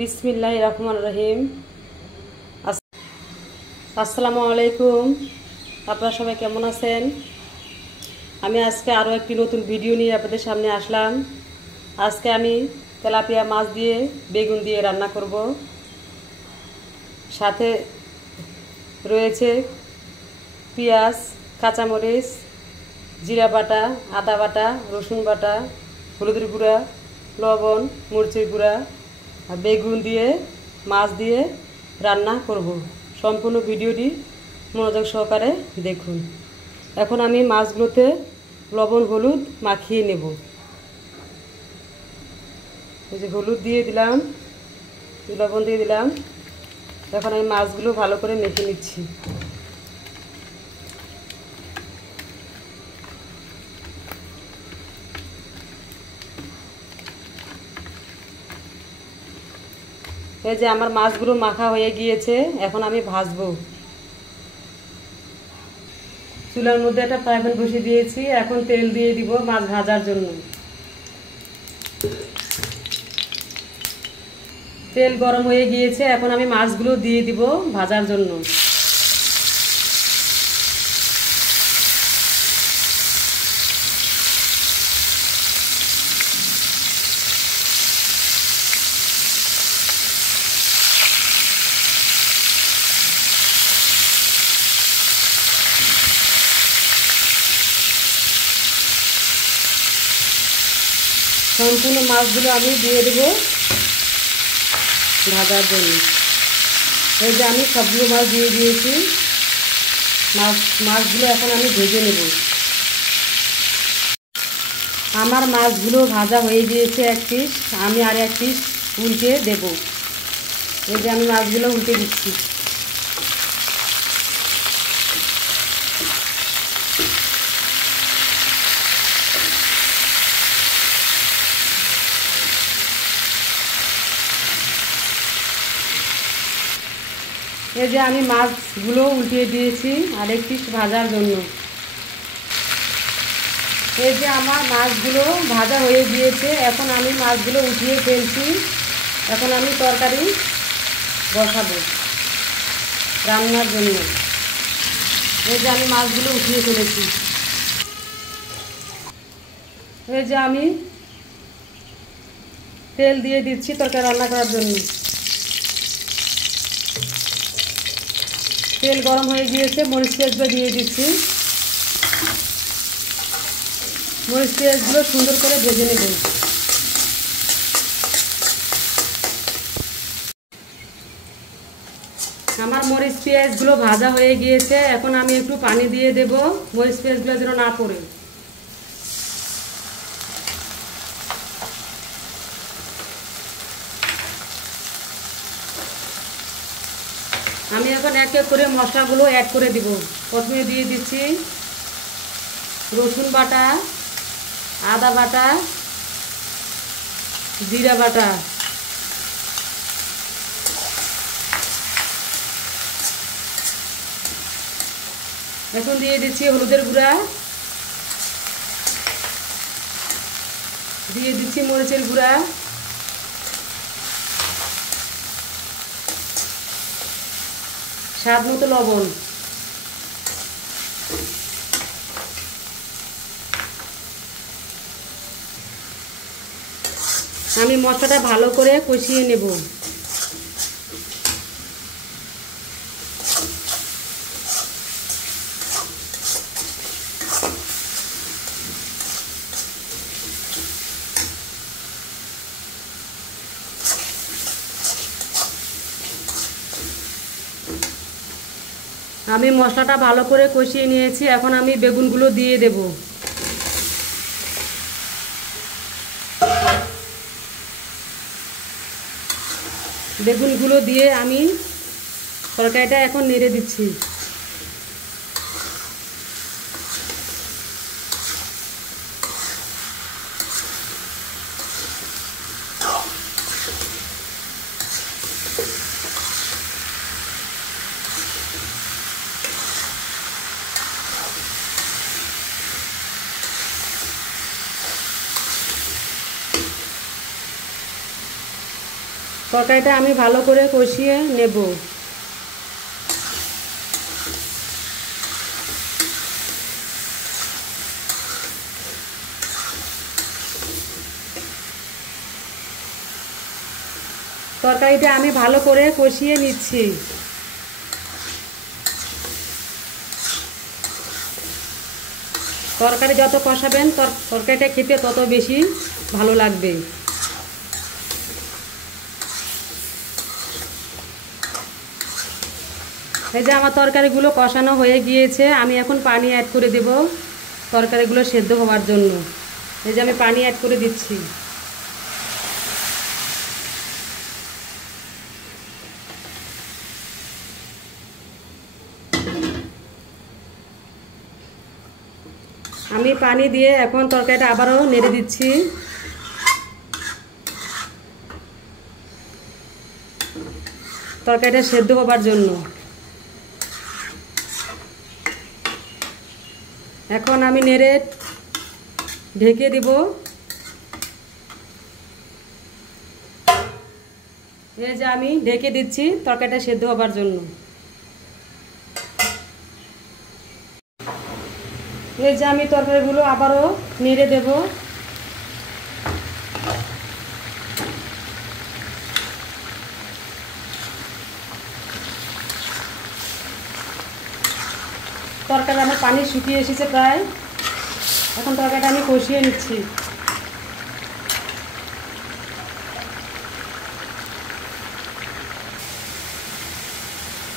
বিসমিল্লাহির রহমানির রহিম। আসসালামু আলাইকুম। আপনারা সবাই কেমন আছেন? আমি আজকে আরও একটি নতুন ভিডিও নিয়ে আপনাদের সামনে আসলাম। আজকে আমি তেলাপিয়া মাছ দিয়ে বেগুন দিয়ে রান্না করব। সাথে রয়েছে পেঁয়াজ, কাঁচামরিচ, জিরা বাটা, আদা বাটা, রসুন বাটা, হলুদের গুঁড়া, লবণ, মরিচের গুঁড়া আর বেগুন দিয়ে মাছ দিয়ে রান্না করব। সম্পূর্ণ ভিডিওটি মনোযোগ সহকারে দেখুন। এখন আমি মাছগুলোতে লবণ হলুদ মাখিয়ে নেব। এই যে হলুদ দিয়ে দিলাম, লবণ দিয়ে দিলাম। এখন আমি মাছগুলো ভালো করে মেখে নিচ্ছি। এই যে আমার মাছগুলো মাখা হয়ে গিয়েছে, এখন আমি ভাজবো। চুলার মধ্যে একটা ফ্রাই প্যান বসিয়ে দিয়েছি, এখন তেল দিয়ে দিব মাছ ভাজার জন্য। তেল গরম হয়ে গিয়েছে, এখন আমি মাছগুলো দিয়ে দিব ভাজার জন্য। সম্পূর্ণ মাছগুলো আমি দিয়ে দেবো ভাজার জন্য। এই যে আমি সবগুলো মাছ দিয়ে দিয়েছি। মাছগুলো এখন আমি ভেজে নেব। আমার মাছগুলো ভাজা হয়ে গিয়েছে এক পিস, আমি আর এক পিস উল্টে দেব। এই যে আমি মাছগুলো উল্টে দিচ্ছি। এই যে আমি মাছগুলো উল্টিয়ে দিয়েছি আরেক পিস ভাজার জন্য। এই যে আমার মাছগুলো ভাজা হয়ে গিয়েছে, এখন আমি মাছগুলো উঠিয়ে ফেলছি। এখন আমি তরকারি বসাবো রান্নার জন্য। এই যে আমি মাছগুলো উঠিয়ে ফেলেছি। এই যে আমি তেল দিয়ে দিচ্ছি তরকারি রান্না করার জন্য। তেল গরম হয়ে গিয়েছে, মরিচ পেঁয়াজগুলো দিয়ে দিচ্ছি। মরিচ পেঁয়াজগুলো সুন্দর করে ভেজে নেব। আমার মরিচ পেঁয়াজগুলো ভাজা হয়ে গিয়েছে, এখন আমি একটু পানি দিয়ে দেব মরিচ পেঁয়াজগুলো যেন না পড়ে। আমি এখন এক এক করে মশলাগুলো অ্যাড করে দিব। প্রথমে দিয়ে দিচ্ছি রসুন বাটা, আদা বাটা, জিরা বাটা, এখন দিয়ে দিচ্ছি হলুদের গুঁড়া, দিয়ে দিচ্ছি মরিচের গুঁড়া, স্বাদ মতো লবণ। আমি মশলাটা ভালো করে কষিয়ে নেব। আমি মশলাটা ভালো করে কষিয়ে নিয়েছি, এখন আমি বেগুনগুলো দিয়ে দেব। বেগুনগুলো দিয়ে আমি তরকারিটা এখন নেড়ে দিচ্ছি। তরকারিটা আমি ভালো করে কষিয়ে নেব। তরকারিটা আমি ভালো করে কষিয়ে নিচ্ছি। তরকারি যত কষাবেন তরকারিটা খেতে তত বেশি ভালো লাগবে। এই যে আমার তরকারিগুলো কষানো হয়ে গিয়েছে, আমি এখন পানি অ্যাড করে দেব তরকারিগুলো সেদ্ধ হওয়ার জন্য। এই যে আমি পানি অ্যাড করে দিচ্ছি। আমি পানি দিয়ে এখন তরকারিটা আবারও নেড়ে দিচ্ছি। তরকারিটা সেদ্ধ হবার জন্য। এখন আমি নেড়ে ঢেকে দিব। এই যে আমি ঢেকে দিচ্ছি তরকারিটা সেদ্ধ হবার জন্য। এই যে আমি তরকারিগুলো আবারও নেড়ে দেব। তরকারি আমার পানি শুকিয়ে এসেছে প্রায়। এখন তরকারিটা আমি কষিয়ে নিচ্ছি।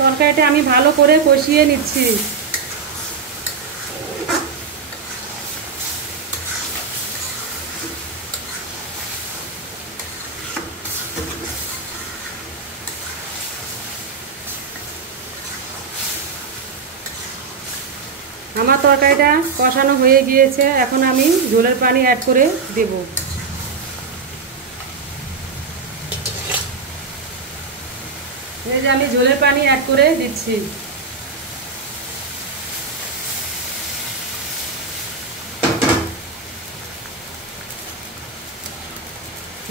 তরকারিটা আমি ভালো করে কষিয়ে নিচ্ছি। আমার তরকারিটা কষানো হয়ে গিয়েছে, এখন আমি ঝোলের পানি অ্যাড করে দেব। এই যে আমি ঝোলের পানি অ্যাড করে দিচ্ছি।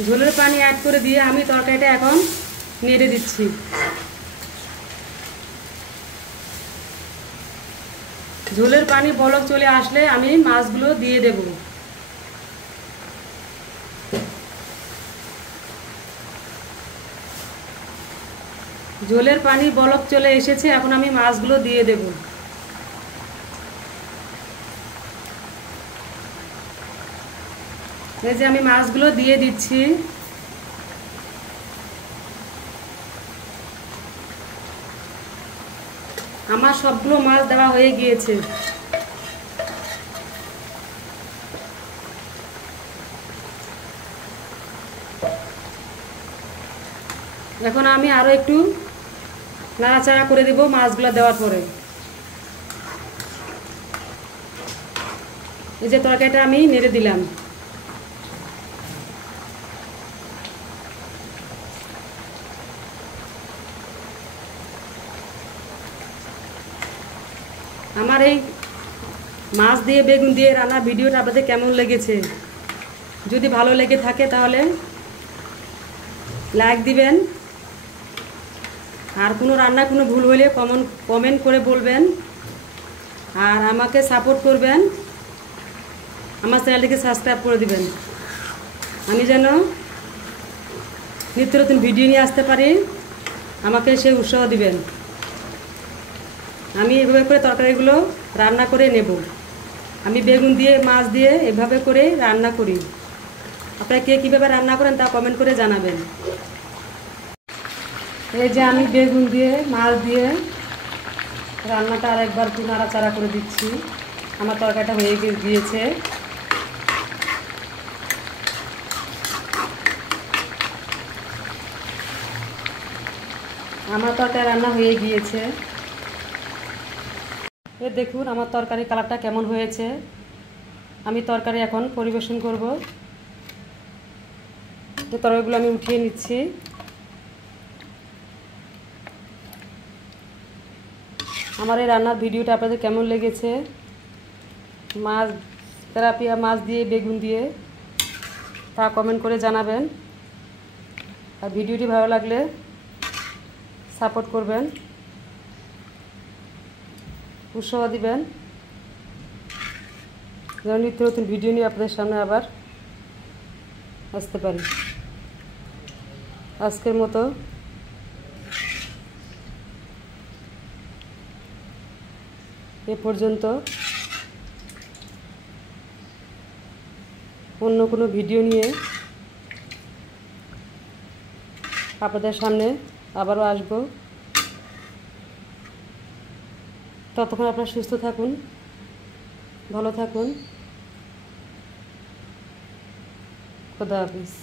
ঝোলের পানি অ্যাড করে দিয়ে আমি তরকারিটা এখন নেড়ে দিচ্ছি। ঝোলের পানি বলক চলে আসলে আমি মাছগুলো দিয়ে দেব। ঝোলের পানি বলক চলে এসেছে, এখন আমি মাছগুলো দিয়ে দেব। এই যে আমি মাছগুলো দিয়ে দিচ্ছি। আমার সবগুলো মাছ দেওয়া হয়ে গিয়েছে। এখন আমি আরো একটু নাড়াচাড়া করে দেব মাছগুলো দেওয়ার পরে। এই যে তরকারিটা আমি নেড়ে দিলাম। আমার এই মাছ দিয়ে বেগুন দিয়ে রান্নার ভিডিওটা আপনাদের কেমন লেগেছে? যদি ভালো লেগে থাকে তাহলে লাইক দিবেন। আর কোনো রান্না কোনো ভুল হলে কমেন্ট করে বলবেন। আর আমাকে সাপোর্ট করবেন, আমার চ্যানেলটিকে সাবস্ক্রাইব করে দিবেন। আমি যেন নিত্য নতুন ভিডিও নিয়ে আসতে পারি, আমাকে সেই উৎসাহ দিবেন। আমি এভাবে করে তরকারিগুলো রান্না করে নেব। আমি বেগুন দিয়ে মাছ দিয়ে এভাবে করে রান্না করি। আপনারা কে কীভাবে রান্না করেন তা কমেন্ট করে জানাবেন। এই যে আমি বেগুন দিয়ে মাছ দিয়ে রান্নাটা আরেকবার একটু নাড়াচাড়া করে দিচ্ছি। আমার তরকারিটা হয়ে গিয়েছে। আমার তরকারি রান্না হয়ে গিয়েছে। দেখুন আমার তরকারি কালারটা কেমন হয়েছে। আমি তরকারি এখন পরিবেশন করব। তো তরকারিগুলো আমি উঠিয়ে নিচ্ছি। আমার এই রান্নার ভিডিওটা আপনাদের কেমন লেগেছে? মাছ তেলাপিয়া মাছ দিয়ে বেগুন দিয়ে তা কমেন্ট করে জানাবেন। আর ভিডিওটি ভালো লাগলে সাপোর্ট করবেন, উৎসাহ দিবেন, যেন নিত্য নতুন ভিডিও নিয়ে আপনাদের সামনে আবার আসতে পারি। আজকের মতো এ পর্যন্ত। অন্য কোনো ভিডিও নিয়ে আপনাদের সামনে আবারও আসব। ততক্ষণ আপনারা সুস্থ থাকুন, ভালো থাকুন। খোদা হাফেজ।